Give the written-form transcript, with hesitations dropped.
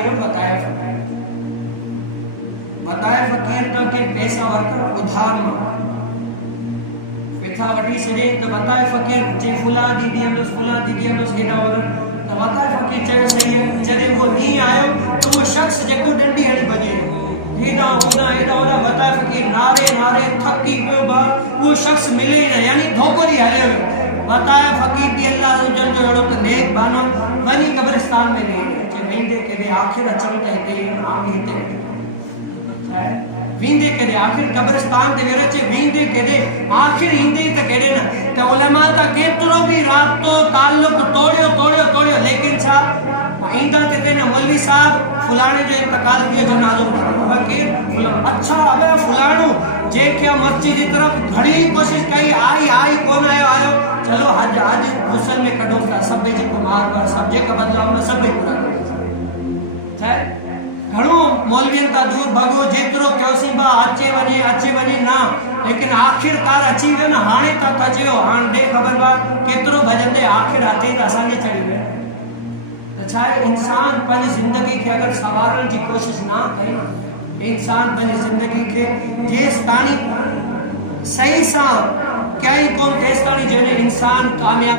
गिरो बताए फकीर तो के पैसा वरकर उधार में पैसा वठी सजे तो बताए फकीर जे फुला दीदी हम फुला दीदी हम हेडा और तो बताए फकीर चयो सही है जरे वो नी आयो तो वो शख्स जेको डंडी हड़ी बजे हेडा ओडा बताए फकीर नारे नारे थकी पियो बा वो शख्स मिले न यानी धोको दी हले बताए फकीर की अल्लाह जल जो एड़ो तो नेक बानो वनी कब्रिस्तान में नहीं जे वेंदे के आखिर अचण ते हिते आम हिते विंदे केदे आखिर कब्रिस्तान ते वेरचे विंदे केदे आखिर हिंदे ते केदे न त उलमा ता केतरो भी रात तो ताल्लुक तोड़ियो लेकिन छा इंदा ते न मौलवी साहब फलाने जो इंतकाल किए जो नालो फकीर अच्छा अबे फलाणो जे क्या मस्जिद की तरफ घणी कोशिश कई आई कोन आयो चलो आज हुसन में कढो था सब जे को मार पर सब जे का बदलाव में सब पूरा है घणो मौलवियन का दूर भगो जेतरो क्योसी बा अचे वने ना लेकिन आखिरकार अची वे ना हाने ता तजियो हान दे खबर बा केतरो भजंदे आखिर आते असाने चढ़ी वे तो चाहे इंसान पंहिंजी जिंदगी के अगर सवारण की कोशिश ना करे इंसान पंहिंजी जिंदगी के जेस ताणी सही सा क्या ही कोन तेस ताणी जेने इंसान कामयाब